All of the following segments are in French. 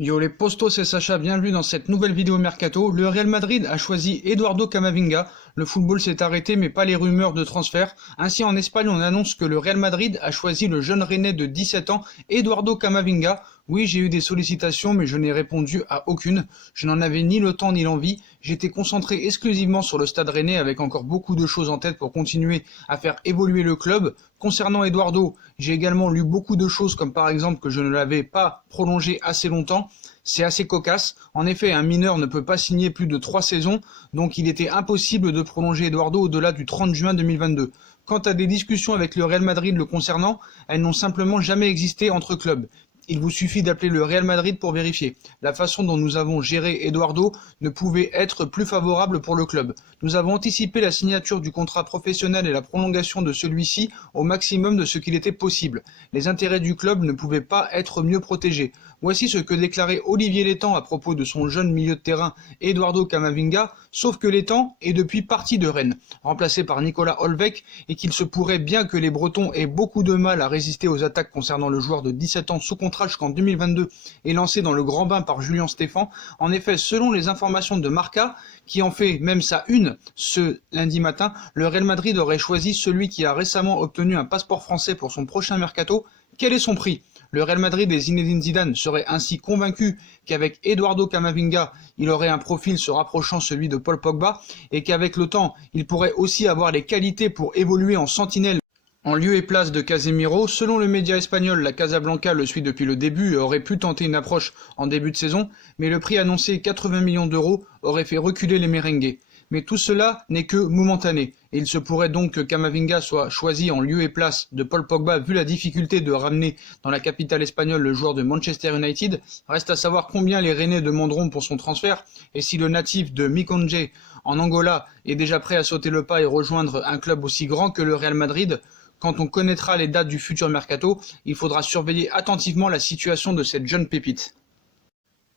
Yo les postos, c'est Sacha, bienvenue dans cette nouvelle vidéo Mercato. Le Real Madrid a choisi Eduardo Camavinga. Le football s'est arrêté mais pas les rumeurs de transfert. Ainsi en Espagne on annonce que le Real Madrid a choisi le jeune rennais de 17 ans, Eduardo Camavinga. Oui, j'ai eu des sollicitations mais je n'ai répondu à aucune. Je n'en avais ni le temps ni l'envie. J'étais concentré exclusivement sur le stade rennais avec encore beaucoup de choses en tête pour continuer à faire évoluer le club. Concernant Eduardo, j'ai également lu beaucoup de choses comme par exemple que je ne l'avais pas prolongé assez longtemps. C'est assez cocasse. En effet, un mineur ne peut pas signer plus de 3 saisons, donc il était impossible de prolonger Eduardo au-delà du 30 juin 2022. Quant à des discussions avec le Real Madrid le concernant, elles n'ont simplement jamais existé entre clubs. Il vous suffit d'appeler le Real Madrid pour vérifier. La façon dont nous avons géré Eduardo ne pouvait être plus favorable pour le club. Nous avons anticipé la signature du contrat professionnel et la prolongation de celui-ci au maximum de ce qu'il était possible. Les intérêts du club ne pouvaient pas être mieux protégés. Voici ce que déclarait Olivier Létang à propos de son jeune milieu de terrain Eduardo Camavinga, sauf que Létang est depuis parti de Rennes, remplacé par Nicolas Olvec, et qu'il se pourrait bien que les Bretons aient beaucoup de mal à résister aux attaques concernant le joueur de 17 ans sous contrat jusqu'en 2022 et lancé dans le grand bain par Julien Stéphan. En effet, selon les informations de Marca, qui en fait même sa une ce lundi matin, le Real Madrid aurait choisi celui qui a récemment obtenu un passeport français pour son prochain mercato. Quel est son prix ? Le Real Madrid et Zinedine Zidane seraient ainsi convaincus qu'avec Eduardo Camavinga, il aurait un profil se rapprochant celui de Paul Pogba et qu'avec le temps, il pourrait aussi avoir les qualités pour évoluer en sentinelle en lieu et place de Casemiro. Selon le média espagnol, la Casablanca le suit depuis le début et aurait pu tenter une approche en début de saison, mais le prix annoncé 80 millions d'euros aurait fait reculer les merengues. Mais tout cela n'est que momentané, et il se pourrait donc que Camavinga soit choisi en lieu et place de Paul Pogba vu la difficulté de ramener dans la capitale espagnole le joueur de Manchester United. Reste à savoir combien les Rennais demanderont pour son transfert, et si le natif de Mikonje en Angola est déjà prêt à sauter le pas et rejoindre un club aussi grand que le Real Madrid. Quand on connaîtra les dates du futur mercato, il faudra surveiller attentivement la situation de cette jeune pépite.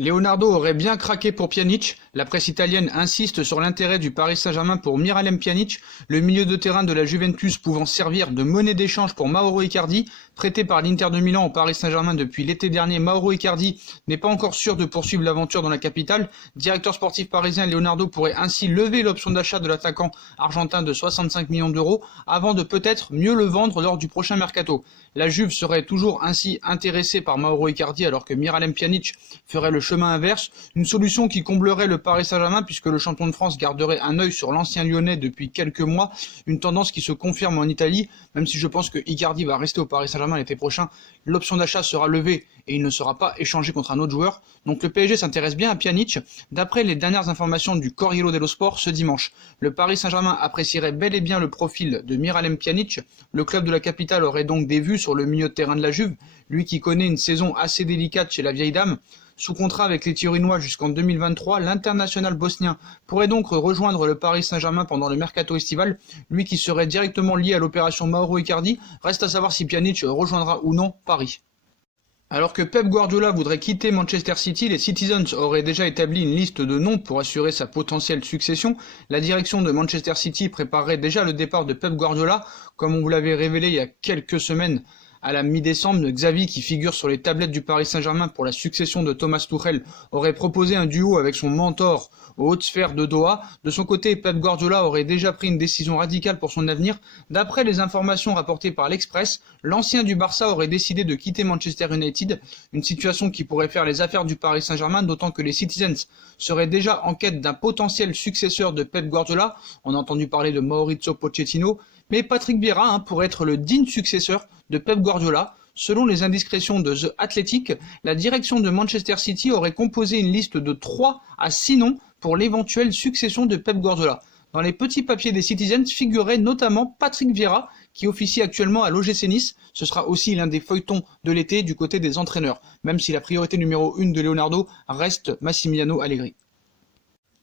Leonardo aurait bien craqué pour Pjanic. La presse italienne insiste sur l'intérêt du Paris Saint-Germain pour Miralem Pjanic, le milieu de terrain de la Juventus pouvant servir de monnaie d'échange pour Mauro Icardi. Prêté par l'Inter de Milan au Paris Saint-Germain depuis l'été dernier, Mauro Icardi n'est pas encore sûr de poursuivre l'aventure dans la capitale. Directeur sportif parisien, Leonardo pourrait ainsi lever l'option d'achat de l'attaquant argentin de 65 millions d'euros avant de peut-être mieux le vendre lors du prochain mercato. La Juve serait toujours ainsi intéressée par Mauro Icardi alors que Miralem Pjanic ferait le chemin inverse, une solution qui comblerait le Paris Saint-Germain puisque le champion de France garderait un œil sur l'ancien Lyonnais depuis quelques mois, une tendance qui se confirme en Italie, même si je pense que Icardi va rester au Paris Saint-Germain l'été prochain, l'option d'achat sera levée et il ne sera pas échangé contre un autre joueur. Donc le PSG s'intéresse bien à Pjanic. D'après les dernières informations du Corriere dello Sport ce dimanche, le Paris Saint-Germain apprécierait bel et bien le profil de Miralem Pjanic. Le club de la capitale aurait donc des vues sur le milieu de terrain de la Juve, lui qui connaît une saison assez délicate chez la vieille dame. Sous contrat avec les Turinois jusqu'en 2023, l'international bosnien pourrait donc rejoindre le Paris Saint-Germain pendant le mercato estival, lui qui serait directement lié à l'opération Mauro Icardi. Reste à savoir si Pjanic rejoindra ou non Paris. Alors que Pep Guardiola voudrait quitter Manchester City, les Citizens auraient déjà établi une liste de noms pour assurer sa potentielle succession. La direction de Manchester City préparerait déjà le départ de Pep Guardiola, comme on vous l'avait révélé il y a quelques semaines. À la mi-décembre, Xavi, qui figure sur les tablettes du Paris Saint-Germain pour la succession de Thomas Tuchel, aurait proposé un duo avec son mentor aux hautes sphères de Doha. De son côté, Pep Guardiola aurait déjà pris une décision radicale pour son avenir. D'après les informations rapportées par l'Express, l'ancien du Barça aurait décidé de quitter Manchester United, une situation qui pourrait faire les affaires du Paris Saint-Germain, d'autant que les Citizens seraient déjà en quête d'un potentiel successeur de Pep Guardiola. On a entendu parler de Maurizio Pochettino, mais Patrick Vieira pourrait être le digne successeur de Pep Guardiola. Selon les indiscrétions de The Athletic, la direction de Manchester City aurait composé une liste de 3 à 6 noms pour l'éventuelle succession de Pep Guardiola. Dans les petits papiers des Citizens figurait notamment Patrick Vieira, qui officie actuellement à l'OGC Nice. Ce sera aussi l'un des feuilletons de l'été du côté des entraîneurs, même si la priorité numéro 1 de Leonardo reste Massimiliano Allegri.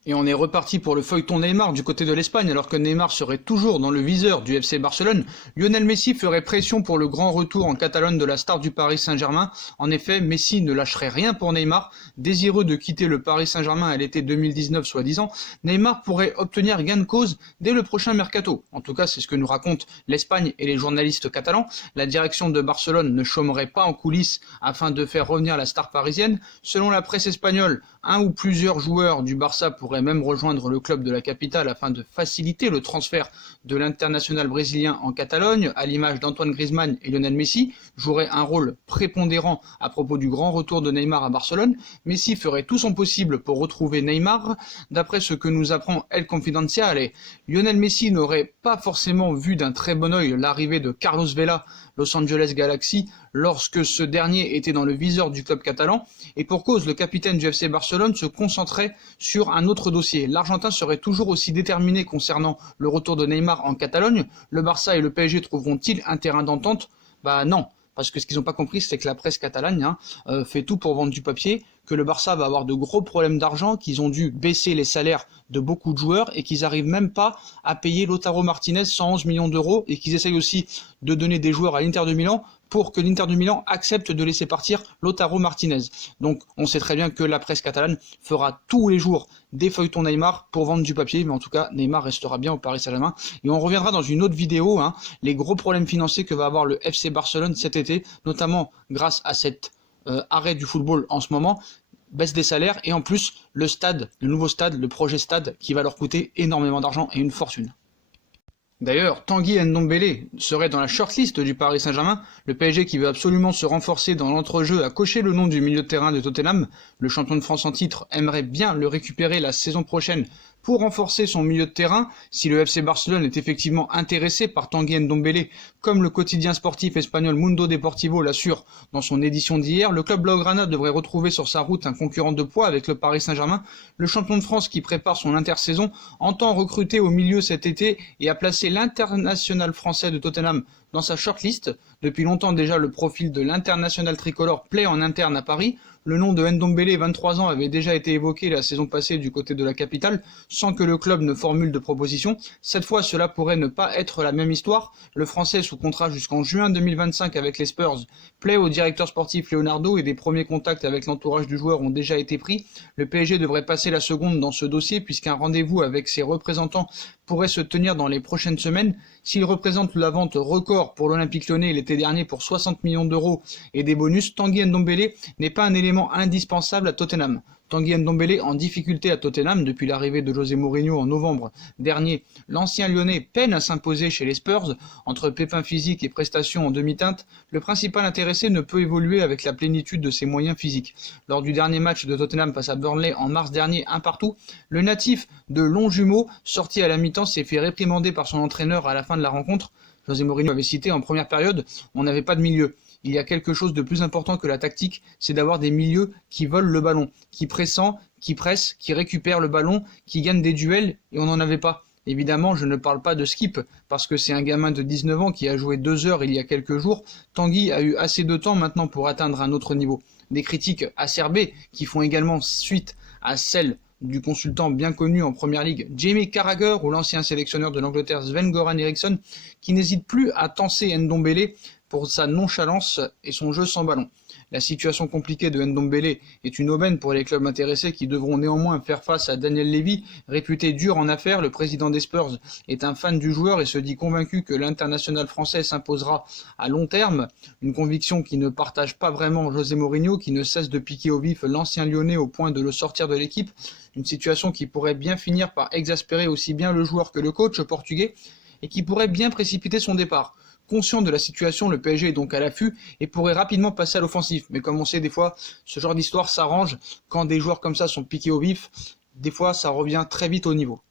Et on est reparti pour le feuilleton Neymar du côté de l'Espagne, alors que Neymar serait toujours dans le viseur du FC Barcelone. Lionel Messi ferait pression pour le grand retour en Catalogne de la star du Paris Saint-Germain. En effet, Messi ne lâcherait rien pour Neymar. Désireux de quitter le Paris Saint-Germain à l'été 2019 soi-disant, Neymar pourrait obtenir gain de cause dès le prochain mercato. En tout cas, c'est ce que nous racontent l'Espagne et les journalistes catalans. La direction de Barcelone ne chômerait pas en coulisses afin de faire revenir la star parisienne. Selon la presse espagnole, un ou plusieurs joueurs du Barça pourraient même rejoindre le club de la capitale afin de faciliter le transfert de l'international brésilien en Catalogne, à l'image d'Antoine Griezmann et Lionel Messi, joueraient un rôle prépondérant à propos du grand retour de Neymar à Barcelone. Messi ferait tout son possible pour retrouver Neymar. D'après ce que nous apprend El Confidenciale, Lionel Messi n'aurait pas forcément vu d'un très bon œil l'arrivée de Carlos Vela, Los Angeles Galaxy, lorsque ce dernier était dans le viseur du club catalan, et pour cause, le capitaine du FC Barcelone se concentrait sur un autre dossier. L'Argentin serait toujours aussi déterminé concernant le retour de Neymar en Catalogne. Le Barça et le PSG trouveront-ils un terrain d'entente? Bah non, parce que ce qu'ils n'ont pas compris, c'est que la presse catalane fait tout pour vendre du papier, que le Barça va avoir de gros problèmes d'argent, qu'ils ont dû baisser les salaires de beaucoup de joueurs et qu'ils n'arrivent même pas à payer Lautaro Martinez 111 millions d'euros et qu'ils essayent aussi de donner des joueurs à l'Inter de Milan pour que l'Inter de Milan accepte de laisser partir Lautaro Martinez. Donc on sait très bien que la presse catalane fera tous les jours des feuilletons Neymar pour vendre du papier, mais en tout cas Neymar restera bien au Paris Saint-Germain. Et on reviendra dans une autre vidéo, les gros problèmes financiers que va avoir le FC Barcelone cet été, notamment grâce à cet arrêt du football en ce moment, baisse des salaires et en plus le stade, le nouveau stade, le projet stade qui va leur coûter énormément d'argent et une fortune. D'ailleurs, Tanguy Ndombele serait dans la shortlist du Paris Saint-Germain. Le PSG qui veut absolument se renforcer dans l'entrejeu a coché le nom du milieu de terrain de Tottenham. Le champion de France en titre aimerait bien le récupérer la saison prochaine pour renforcer son milieu de terrain. Si le FC Barcelone est effectivement intéressé par Tanguy Ndombele, comme le quotidien sportif espagnol Mundo Deportivo l'assure dans son édition d'hier, le club blaugrana devrait retrouver sur sa route un concurrent de poids avec le Paris Saint-Germain. Le champion de France qui prépare son intersaison entend recruter au milieu cet été et a placé l'international français de Tottenham dans sa shortlist. Depuis longtemps déjà, le profil de l'international tricolore plaît en interne à Paris. Le nom de Ndombele, 23 ans, avait déjà été évoqué la saison passée du côté de la capitale, sans que le club ne formule de proposition. Cette fois, cela pourrait ne pas être la même histoire. Le Français, sous contrat jusqu'en juin 2025 avec les Spurs, plaît au directeur sportif Leonardo et des premiers contacts avec l'entourage du joueur ont déjà été pris. Le PSG devrait passer la seconde dans ce dossier puisqu'un rendez-vous avec ses représentants pourrait se tenir dans les prochaines semaines. S'il représente la vente record pour l'Olympique Lyonnais l'été dernier pour 60 millions d'euros et des bonus, Tanguy Ndombele n'est pas un élément indispensable à Tottenham. Tanguy Ndombele en difficulté à Tottenham depuis l'arrivée de José Mourinho en novembre dernier. L'ancien Lyonnais peine à s'imposer chez les Spurs. Entre pépins physiques et prestations en demi-teinte, le principal intéressé ne peut évoluer avec la plénitude de ses moyens physiques. Lors du dernier match de Tottenham face à Burnley en mars dernier, un partout, le natif de Longjumeau, sorti à la mi-temps, s'est fait réprimander par son entraîneur à la fin de la rencontre. José Mourinho avait cité en première période, on n'avait pas de milieu. Il y a quelque chose de plus important que la tactique, c'est d'avoir des milieux qui volent le ballon, qui pressent, qui pressent, qui récupèrent le ballon, qui gagnent des duels, et on n'en avait pas. Évidemment, je ne parle pas de Skip, parce que c'est un gamin de 19 ans qui a joué 2 heures il y a quelques jours. Tanguy a eu assez de temps maintenant pour atteindre un autre niveau. Des critiques acerbées qui font également suite à celles du consultant bien connu en première ligue Jamie Carragher ou l'ancien sélectionneur de l'Angleterre Sven-Goran Eriksson qui n'hésite plus à tancer Ndombele pour sa nonchalance et son jeu sans ballon. La situation compliquée de Ndombele est une aubaine pour les clubs intéressés qui devront néanmoins faire face à Daniel Levy, réputé dur en affaires. Le président des Spurs est un fan du joueur et se dit convaincu que l'international français s'imposera à long terme, une conviction qui ne partage pas vraiment José Mourinho qui ne cesse de piquer au vif l'ancien Lyonnais au point de le sortir de l'équipe, une situation qui pourrait bien finir par exaspérer aussi bien le joueur que le coach portugais et qui pourrait bien précipiter son départ. Conscient de la situation, le PSG est donc à l'affût et pourrait rapidement passer à l'offensif. Mais comme on sait, des fois, ce genre d'histoire s'arrange quand des joueurs comme ça sont piqués au vif. Des fois, ça revient très vite au niveau.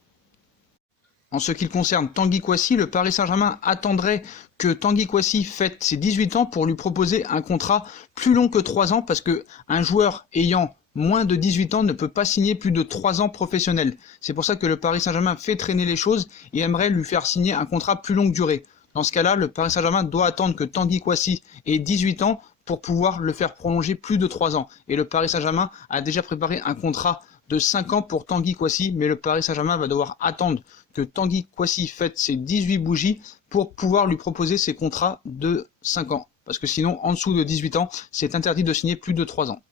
En ce qui concerne Tanguy Kouassi, le Paris Saint-Germain attendrait que Tanguy Kouassi fête ses 18 ans pour lui proposer un contrat plus long que 3 ans parce qu'un joueur ayant moins de 18 ans ne peut pas signer plus de 3 ans professionnels. C'est pour ça que le Paris Saint-Germain fait traîner les choses et aimerait lui faire signer un contrat plus longue durée. Dans ce cas-là, le Paris Saint-Germain doit attendre que Tanguy Kouassi ait 18 ans pour pouvoir le faire prolonger plus de 3 ans. Et le Paris Saint-Germain a déjà préparé un contrat de 5 ans pour Tanguy Kouassi, mais le Paris Saint-Germain va devoir attendre que Tanguy Kouassi fête ses 18 bougies pour pouvoir lui proposer ses contrats de 5 ans. Parce que sinon, en dessous de 18 ans, c'est interdit de signer plus de 3 ans.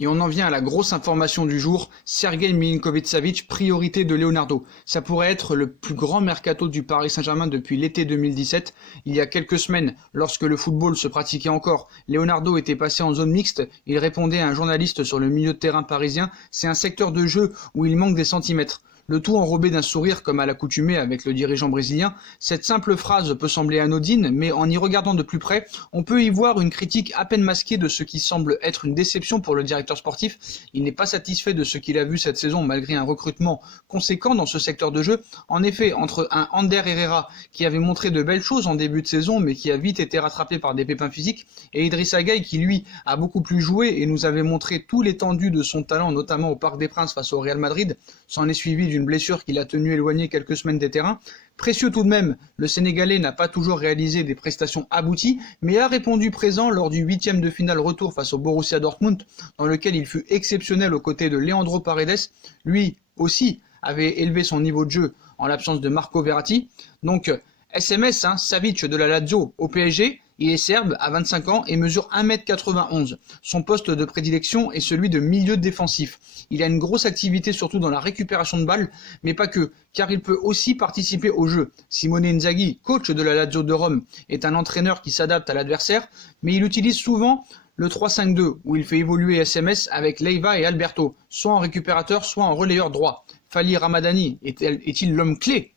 Et on en vient à la grosse information du jour, Sergueï Milinkovic-Savic, priorité de Leonardo. Ça pourrait être le plus grand mercato du Paris Saint-Germain depuis l'été 2017. Il y a quelques semaines, lorsque le football se pratiquait encore, Leonardo était passé en zone mixte. Il répondait à un journaliste sur le milieu de terrain parisien, c'est un secteur de jeu où il manque des centimètres. Le tout enrobé d'un sourire comme à l'accoutumée avec le dirigeant brésilien. Cette simple phrase peut sembler anodine, mais en y regardant de plus près, on peut y voir une critique à peine masquée de ce qui semble être une déception pour le directeur sportif. Il n'est pas satisfait de ce qu'il a vu cette saison malgré un recrutement conséquent dans ce secteur de jeu. En effet, entre un Ander Herrera qui avait montré de belles choses en début de saison mais qui a vite été rattrapé par des pépins physiques, et Idrissa Gueye qui lui a beaucoup plus joué et nous avait montré tout l'étendue de son talent, notamment au Parc des Princes face au Real Madrid, s'en est suivi d'une blessure qui l'a tenu éloigné quelques semaines des terrains. Précieux tout de même, le Sénégalais n'a pas toujours réalisé des prestations abouties, mais a répondu présent lors du 8e de finale retour face au Borussia Dortmund, dans lequel il fut exceptionnel aux côtés de Leandro Paredes. Lui aussi avait élevé son niveau de jeu en l'absence de Marco Verratti. Donc SMS, Savic de la Lazio au PSG, il est serbe, à 25 ans et mesure 1m91. Son poste de prédilection est celui de milieu défensif. Il a une grosse activité surtout dans la récupération de balles, mais pas que, car il peut aussi participer au jeu. Simone Inzaghi, coach de la Lazio de Rome, est un entraîneur qui s'adapte à l'adversaire, mais il utilise souvent le 3-5-2, où il fait évoluer SMS avec Leiva et Alberto, soit en récupérateur, soit en relayeur droit. Fali Ramadani est-il l'homme clé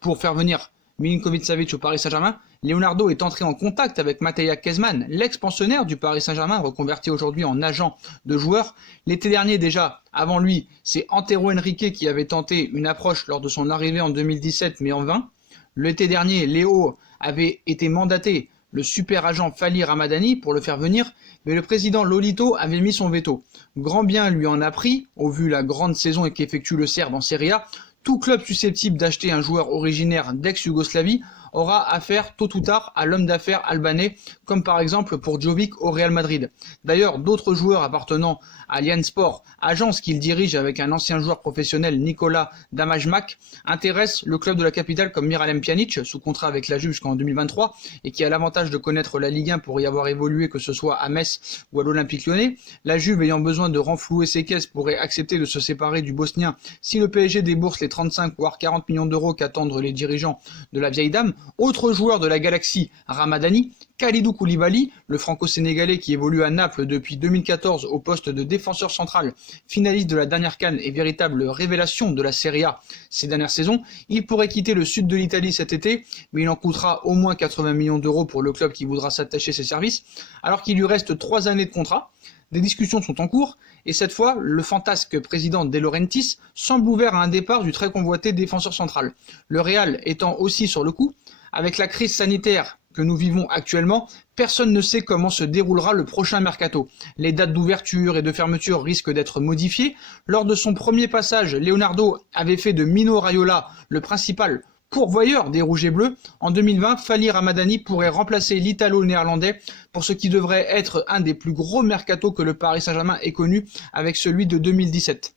pour faire venir Milinkovic-Savic au Paris Saint-Germain? Leonardo est entré en contact avec Mateja Kezman, l'ex-pensionnaire du Paris Saint-Germain, reconverti aujourd'hui en agent de joueurs. L'été dernier déjà, avant lui, c'est Antero Henrique qui avait tenté une approche lors de son arrivée en 2017, mais en vain. L'été dernier, Léo avait été mandaté, le super agent Fali Ramadani, pour le faire venir, mais le président Lolito avait mis son veto. Grand bien lui en a pris, au vu la grande saison qu'effectue le Serbe en Serie A. Tout club susceptible d'acheter un joueur originaire d'ex-Yougoslavie aura affaire tôt ou tard à l'homme d'affaires albanais, comme par exemple pour Jovic au Real Madrid. D'ailleurs, d'autres joueurs appartenant à Liensport, agence qu'il dirige avec un ancien joueur professionnel Nikola Damajmak, intéressent le club de la capitale comme Miralem Pjanic, sous contrat avec la Juve jusqu'en 2023, et qui a l'avantage de connaître la Ligue 1 pour y avoir évolué, que ce soit à Metz ou à l'Olympique Lyonnais. La Juve, ayant besoin de renflouer ses caisses, pourrait accepter de se séparer du Bosnien si le PSG débourse les 35 voire 40 millions d'euros qu'attendent les dirigeants de la vieille dame. Autre joueur de la galaxie, Ramadani, Kalidou Koulibaly, le franco-sénégalais qui évolue à Naples depuis 2014 au poste de défenseur central, finaliste de la dernière CAN et véritable révélation de la Serie A ces dernières saisons. Il pourrait quitter le sud de l'Italie cet été, mais il en coûtera au moins 80 millions d'euros pour le club qui voudra s'attacher ses services, alors qu'il lui reste 3 années de contrat. Des discussions sont en cours, et cette fois, le fantasque président De Laurentiis semble ouvert à un départ du très convoité défenseur central. Le Real étant aussi sur le coup. Avec la crise sanitaire que nous vivons actuellement, personne ne sait comment se déroulera le prochain mercato. Les dates d'ouverture et de fermeture risquent d'être modifiées. Lors de son premier passage, Leonardo avait fait de Mino Raiola le principal pourvoyeur des Rouges et Bleus. En 2020, Fali Ramadani pourrait remplacer l'Italo-néerlandais pour ce qui devrait être un des plus gros mercatos que le Paris Saint-Germain ait connu avec celui de 2017.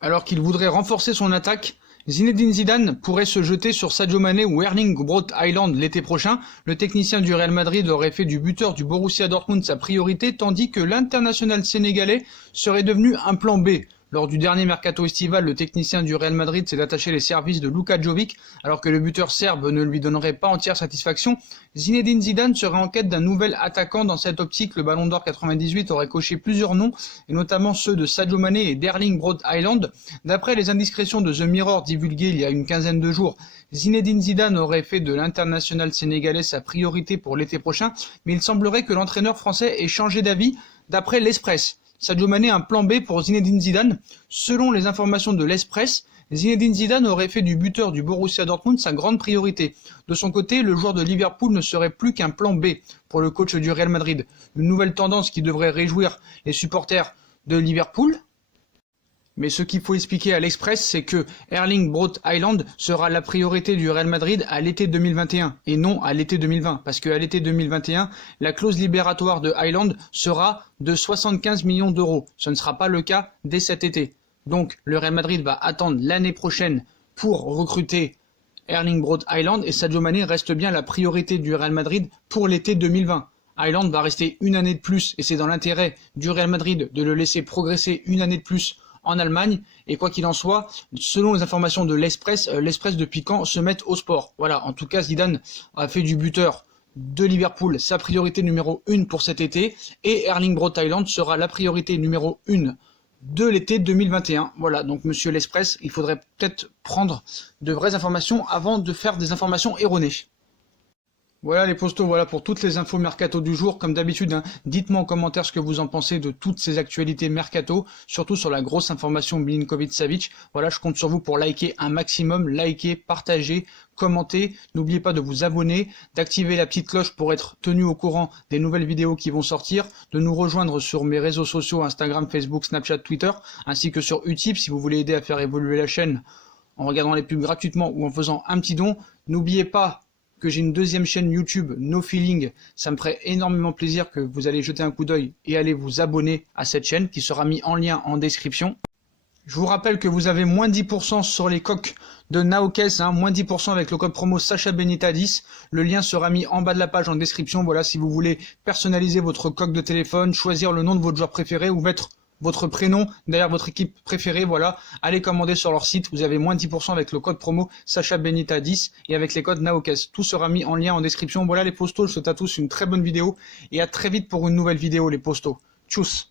Alors qu'il voudrait renforcer son attaque, Zinedine Zidane pourrait se jeter sur Sadio Mané ou Erling Braut Haaland l'été prochain. Le technicien du Real Madrid aurait fait du buteur du Borussia Dortmund sa priorité, tandis que l'international sénégalais serait devenu un plan B. Lors du dernier mercato estival, le technicien du Real Madrid s'est attaché les services de Luka Jovic, alors que le buteur serbe ne lui donnerait pas entière satisfaction. Zinedine Zidane serait en quête d'un nouvel attaquant. Dans cette optique, le Ballon d'Or 98 aurait coché plusieurs noms, et notamment ceux de Sadio Mané et d'Erling Braut Haaland. D'après les indiscrétions de The Mirror divulguées il y a une quinzaine de jours, Zinedine Zidane aurait fait de l'international sénégalais sa priorité pour l'été prochain, mais il semblerait que l'entraîneur français ait changé d'avis. D'après l'Express, Sadio Mané un plan B pour Zinedine Zidane. Selon les informations de l'Express, Zinedine Zidane aurait fait du buteur du Borussia Dortmund sa grande priorité. De son côté, le joueur de Liverpool ne serait plus qu'un plan B pour le coach du Real Madrid. Une nouvelle tendance qui devrait réjouir les supporters de Liverpool. Mais ce qu'il faut expliquer à l'Express, c'est que Erling Braut Haaland sera la priorité du Real Madrid à l'été 2021 et non à l'été 2020. Parce qu'à l'été 2021, la clause libératoire de Haaland sera de 75 millions d'euros. Ce ne sera pas le cas dès cet été. Donc le Real Madrid va attendre l'année prochaine pour recruter Erling Braut Haaland et Sadio Mané reste bien la priorité du Real Madrid pour l'été 2020. Haaland va rester une année de plus et c'est dans l'intérêt du Real Madrid de le laisser progresser une année de plus en Allemagne, et quoi qu'il en soit, selon les informations de l'Express, l'Express depuis quand se met au sport. Voilà, en tout cas Zidane a fait du buteur de Liverpool sa priorité numéro 1 pour cet été, et Erling Braut Haaland sera la priorité numéro 1 de l'été 2021. Voilà, donc monsieur l'Express, il faudrait peut-être prendre de vraies informations avant de faire des informations erronées. Voilà les postos, voilà pour toutes les infos mercato du jour. Comme d'habitude, hein, dites-moi en commentaire ce que vous en pensez de toutes ces actualités mercato, surtout sur la grosse information Milinkovic-Savic. Voilà, je compte sur vous pour liker un maximum, liker, partager, commenter. N'oubliez pas de vous abonner, d'activer la petite cloche pour être tenu au courant des nouvelles vidéos qui vont sortir, de nous rejoindre sur mes réseaux sociaux Instagram, Facebook, Snapchat, Twitter, ainsi que sur Utip si vous voulez aider à faire évoluer la chaîne en regardant les pubs gratuitement ou en faisant un petit don. N'oubliez pas que j'ai une deuxième chaîne YouTube, No Feeling. Ça me ferait énormément plaisir que vous allez jeter un coup d'œil et allez vous abonner à cette chaîne qui sera mis en lien en description. Je vous rappelle que vous avez moins 10% sur les coques de Naokes, hein, moins 10% avec le code promo Sacha Benita 10. Le lien sera mis en bas de la page en description. Voilà, si vous voulez personnaliser votre coque de téléphone, choisir le nom de votre joueur préféré ou mettre votre prénom derrière votre équipe préférée, voilà, allez commander sur leur site, vous avez moins 10% avec le code promo Sacha Benita 10 et avec les codes Naokes. Tout sera mis en lien en description. Voilà les postos, je vous souhaite à tous une très bonne vidéo et à très vite pour une nouvelle vidéo les postos. Tchuss.